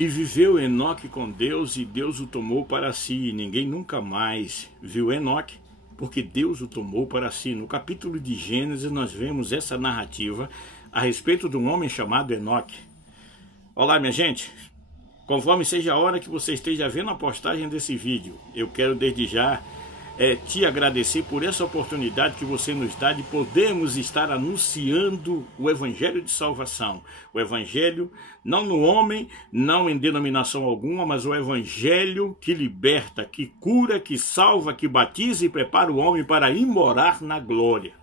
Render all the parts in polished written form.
E viveu Enoque com Deus, e Deus o tomou para si, e ninguém nunca mais viu Enoque, porque Deus o tomou para si. No capítulo de Gênesis nós vemos essa narrativa a respeito de um homem chamado Enoque. Olá, minha gente, conforme seja a hora que você esteja vendo a postagem desse vídeo, eu quero desde já te agradecer por essa oportunidade que você nos dá de podermos estar anunciando o Evangelho de salvação. O Evangelho não no homem, não em denominação alguma, mas o Evangelho que liberta, que cura, que salva, que batiza e prepara o homem para ir morar na glória.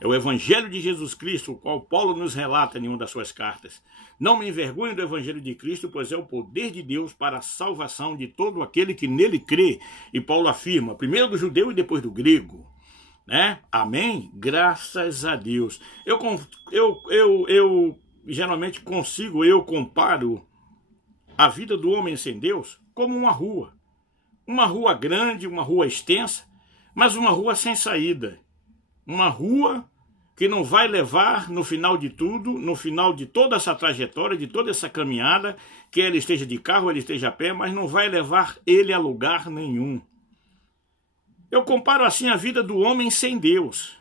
É o Evangelho de Jesus Cristo, o qual Paulo nos relata em uma das suas cartas. Não me envergonhe do Evangelho de Cristo, pois é o poder de Deus para a salvação de todo aquele que nele crê. E Paulo afirma, primeiro do judeu e depois do grego. Né? Amém? Graças a Deus. Eu geralmente comparo a vida do homem sem Deus como uma rua. Uma rua grande, uma rua extensa, mas uma rua sem saída. Uma rua que não vai levar no final de tudo, no final de toda essa trajetória, de toda essa caminhada, que ele esteja de carro, ele esteja a pé, mas não vai levar ele a lugar nenhum. Eu comparo assim a vida do homem sem Deus.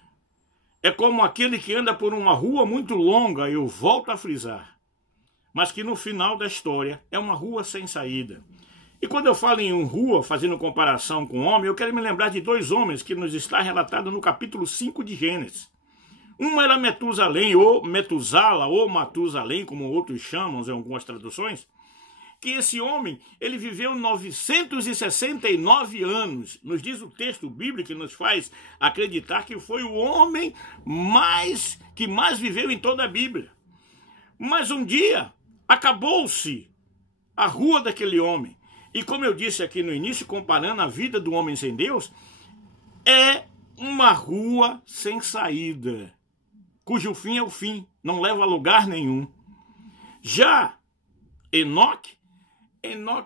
É como aquele que anda por uma rua muito longa, eu volto a frisar, mas que no final da história é uma rua sem saída. E quando eu falo em rua, fazendo comparação com homem, eu quero me lembrar de dois homens que nos está relatado no capítulo 5 de Gênesis. Um era Metusalém, ou Metusala, ou Matusalém, como outros chamam em algumas traduções, que esse homem, ele viveu 969 anos. Nos diz o texto bíblico que nos faz acreditar que foi o homem que mais viveu em toda a Bíblia. Mas um dia, acabou-se a rua daquele homem. E como eu disse aqui no início, comparando a vida do homem sem Deus, é uma rua sem saída, cujo fim é o fim, não leva a lugar nenhum. Já Enoque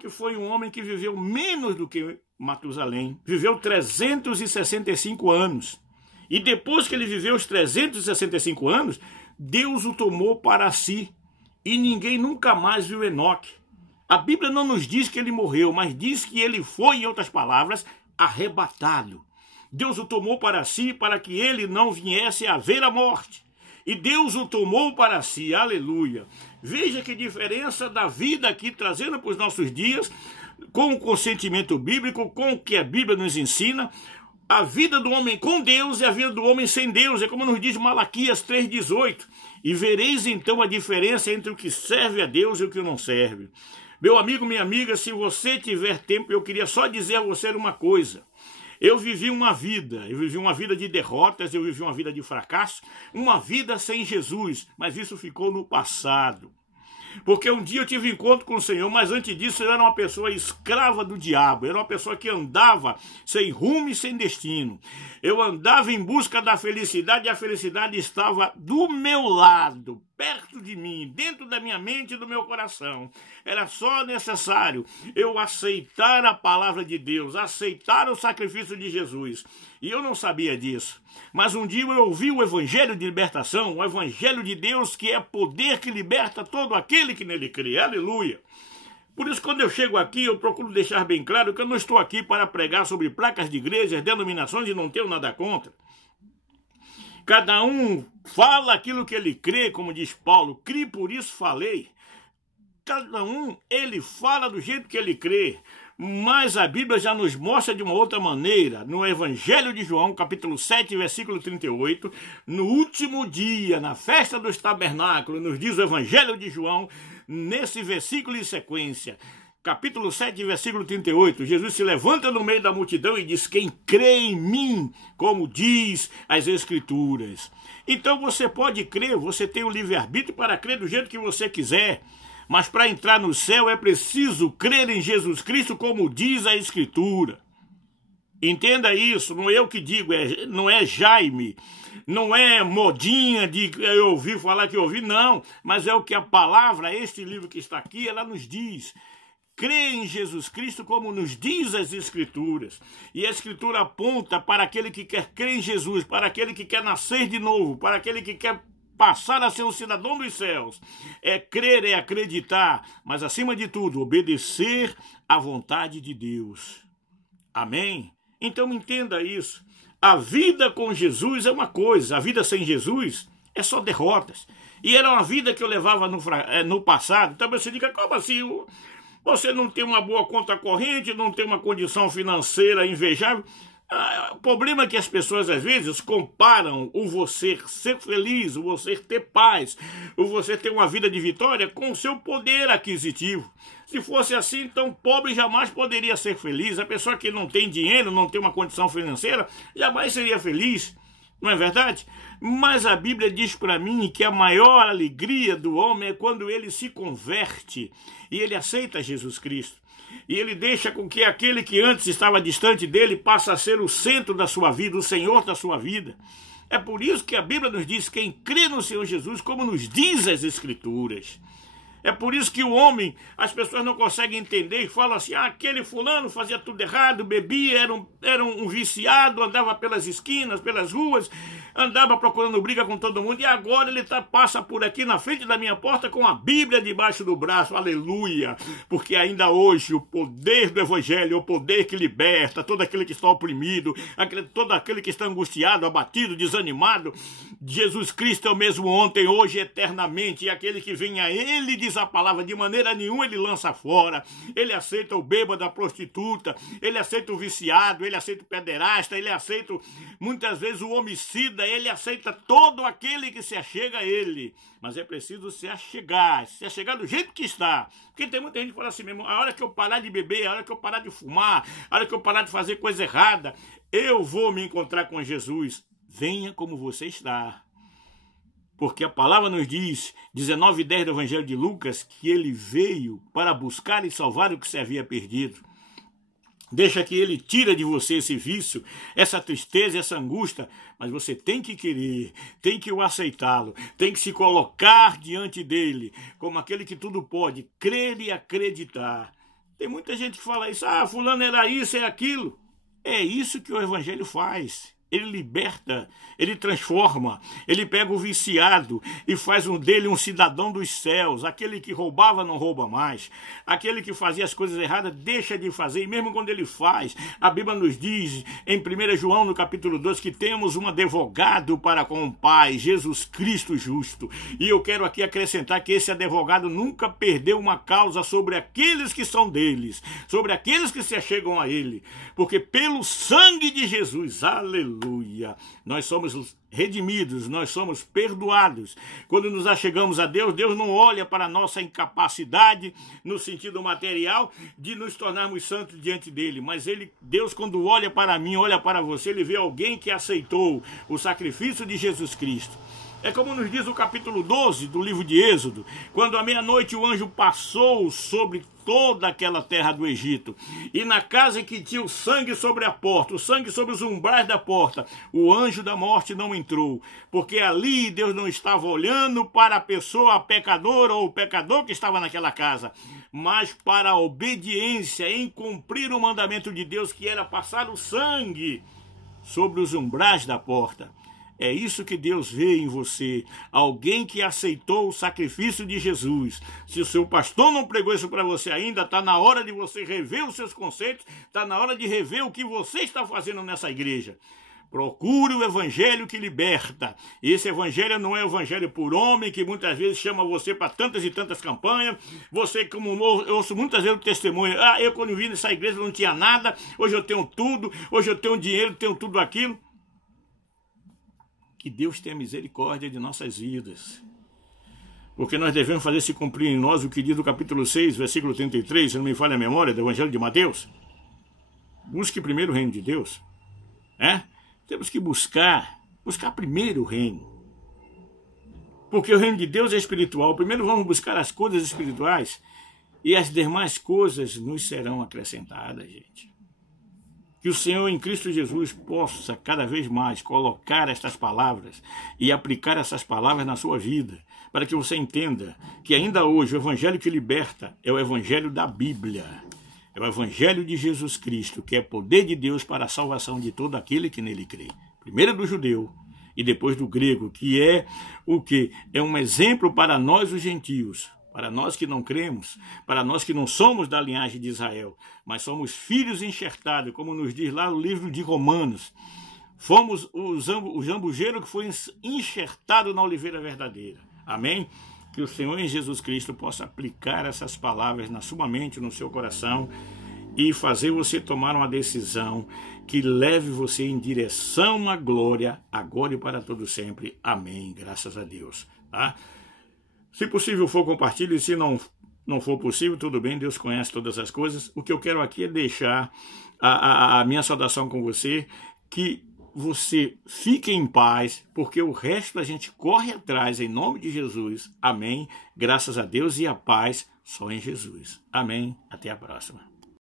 foi um homem que viveu menos do que Matusalém, viveu 365 anos. E depois que ele viveu os 365 anos, Deus o tomou para si, e ninguém nunca mais viu Enoque. A Bíblia não nos diz que ele morreu, mas diz que ele foi, em outras palavras, arrebatado. Deus o tomou para si para que ele não viesse a ver a morte. E Deus o tomou para si, aleluia. Veja que diferença da vida aqui, trazendo para os nossos dias, com o consentimento bíblico, com o que a Bíblia nos ensina, a vida do homem com Deus e a vida do homem sem Deus. É como nos diz Malaquias 3,18. E vereis então a diferença entre o que serve a Deus e o que não serve. Meu amigo, minha amiga, se você tiver tempo, eu queria só dizer a você uma coisa. Eu vivi uma vida de derrotas, eu vivi uma vida de fracasso, uma vida sem Jesus, mas isso ficou no passado. Porque um dia eu tive encontro com o Senhor, mas antes disso eu era uma pessoa escrava do diabo, era uma pessoa que andava sem rumo e sem destino. Eu andava em busca da felicidade e a felicidade estava do meu lado, perto de mim, dentro da minha mente e do meu coração. Era só necessário eu aceitar a palavra de Deus, aceitar o sacrifício de Jesus. E eu não sabia disso. Mas um dia eu ouvi o Evangelho de libertação, o Evangelho de Deus, que é poder que liberta todo aquele que nele crê. Aleluia! Por isso, quando eu chego aqui, eu procuro deixar bem claro que eu não estou aqui para pregar sobre placas de igrejas, denominações, e não tenho nada contra. Cada um fala aquilo que ele crê, como diz Paulo, criei, por isso falei. Cada um, ele fala do jeito que ele crê. Mas a Bíblia já nos mostra de uma outra maneira, no Evangelho de João, capítulo 7, versículo 38, no último dia, na festa dos tabernáculos, nos diz o Evangelho de João, nesse versículo em sequência, capítulo 7, versículo 38, Jesus se levanta no meio da multidão e diz, quem crê em mim, como diz as Escrituras. Então você pode crer, você tem o livre-arbítrio para crer do jeito que você quiser. Mas para entrar no céu é preciso crer em Jesus Cristo, como diz a Escritura. Entenda isso, não é eu que digo, não é Jaime, não é modinha de eu ouvir falar que eu ouvi, não. Mas é o que a palavra, este livro que está aqui, ela nos diz. Crê em Jesus Cristo como nos diz as Escrituras. E a Escritura aponta para aquele que quer crer em Jesus, para aquele que quer nascer de novo, para aquele que quer passar a ser um cidadão dos céus. É crer, é acreditar, mas acima de tudo, obedecer à vontade de Deus. Amém? Então entenda isso. A vida com Jesus é uma coisa, a vida sem Jesus é só derrotas. E era uma vida que eu levava no passado. Então você diga, como assim? Você não tem uma boa conta corrente, não tem uma condição financeira invejável. O problema é que as pessoas às vezes comparam o você ser feliz, o você ter paz, o você ter uma vida de vitória com o seu poder aquisitivo. Se fosse assim, então pobre jamais poderia ser feliz. A pessoa que não tem dinheiro, não tem uma condição financeira, jamais seria feliz. Não é verdade? Mas a Bíblia diz para mim que a maior alegria do homem é quando ele se converte e ele aceita Jesus Cristo. E ele deixa com que aquele que antes estava distante dele passe a ser o centro da sua vida, o Senhor da sua vida. É por isso que a Bíblia nos diz quem crê no Senhor Jesus, como nos diz as Escrituras. É por isso que o homem, as pessoas não conseguem entender e falam assim, aquele fulano fazia tudo errado, bebia, era um viciado, andava pelas esquinas, pelas ruas, andava procurando briga com todo mundo, e agora ele passa por aqui na frente da minha porta com a Bíblia debaixo do braço, aleluia, porque ainda hoje o poder do Evangelho é o poder que liberta todo aquele que está oprimido, todo aquele que está angustiado, abatido, desanimado. Jesus Cristo é o mesmo ontem, hoje, eternamente, e aquele que vem a ele diz a palavra, de maneira nenhuma ele lança fora. Ele aceita o bêbado, a prostituta, ele aceita o viciado, ele aceita o pederasta, ele aceita muitas vezes o homicida, ele aceita todo aquele que se achega a ele. Mas é preciso se achegar do jeito que está. Porque tem muita gente que fala assim mesmo, a hora que eu parar de beber, a hora que eu parar de fumar, a hora que eu parar de fazer coisa errada, eu vou me encontrar com Jesus. Venha como você está. Porque a palavra nos diz, 19:10 do Evangelho de Lucas, que ele veio para buscar e salvar o que se havia perdido. Deixa que ele tira de você esse vício, essa tristeza, essa angústia, mas você tem que querer, tem que o aceitá-lo, tem que se colocar diante dele, como aquele que tudo pode, crer e acreditar. Tem muita gente que fala isso, fulano era isso, é aquilo. É isso que o Evangelho faz. Ele liberta, ele transforma, ele pega o viciado e faz dele um cidadão dos céus. Aquele que roubava não rouba mais. Aquele que fazia as coisas erradas deixa de fazer. E mesmo quando ele faz, a Bíblia nos diz em 1 João, no capítulo 2, que temos um advogado para com o Pai, Jesus Cristo justo. E eu quero aqui acrescentar que esse advogado nunca perdeu uma causa sobre aqueles que são deles, sobre aqueles que se achegam a ele. Porque pelo sangue de Jesus, aleluia, nós somos redimidos, nós somos perdoados. Quando nos achegamos a Deus, Deus não olha para a nossa incapacidade no sentido material de nos tornarmos santos diante dele, mas Deus, quando olha para mim, olha para você, ele vê alguém que aceitou o sacrifício de Jesus Cristo. É como nos diz o capítulo 12 do livro de Êxodo, quando à meia-noite o anjo passou sobre toda aquela terra do Egito, e na casa em que tinha o sangue sobre a porta, o sangue sobre os umbrais da porta, o anjo da morte não entrou, porque ali Deus não estava olhando para a pessoa pecadora ou o pecador que estava naquela casa, mas para a obediência em cumprir o mandamento de Deus, que era passar o sangue sobre os umbrais da porta. É isso que Deus vê em você, alguém que aceitou o sacrifício de Jesus. Se o seu pastor não pregou isso para você ainda, está na hora de você rever os seus conceitos, está na hora de rever o que você está fazendo nessa igreja. Procure o evangelho que liberta. Esse evangelho não é o evangelho por homem, que muitas vezes chama você para tantas e tantas campanhas. Você, como eu ouço muitas vezes o testemunho, eu quando vim nessa igreja não tinha nada, hoje eu tenho tudo, hoje eu tenho dinheiro, tenho tudo aquilo. Que Deus tenha misericórdia de nossas vidas. Porque nós devemos fazer se cumprir em nós o que diz do capítulo 6, versículo 33, se não me falha a memória, do Evangelho de Mateus. Busque primeiro o reino de Deus. Temos que buscar primeiro o reino. Porque o reino de Deus é espiritual. Primeiro vamos buscar as coisas espirituais e as demais coisas nos serão acrescentadas, gente. Que o Senhor em Cristo Jesus possa cada vez mais colocar estas palavras e aplicar essas palavras na sua vida, para que você entenda que ainda hoje o evangelho que liberta é o evangelho da Bíblia, é o evangelho de Jesus Cristo, que é poder de Deus para a salvação de todo aquele que nele crê. Primeiro do judeu e depois do grego, que é o quê? É um exemplo para nós os gentios, para nós que não cremos, para nós que não somos da linhagem de Israel, mas somos filhos enxertados, como nos diz lá no livro de Romanos. Fomos o jambujeiro que foi enxertado na oliveira verdadeira. Amém? Que o Senhor em Jesus Cristo possa aplicar essas palavras na sua mente, no seu coração, e fazer você tomar uma decisão que leve você em direção à glória, agora e para todo sempre. Amém. Graças a Deus. Tá? Se possível for, compartilhe. Se não for possível, tudo bem. Deus conhece todas as coisas. O que eu quero aqui é deixar a minha saudação com você, que você fique em paz, porque o resto a gente corre atrás em nome de Jesus. Amém. Graças a Deus, e a paz só em Jesus. Amém. Até a próxima.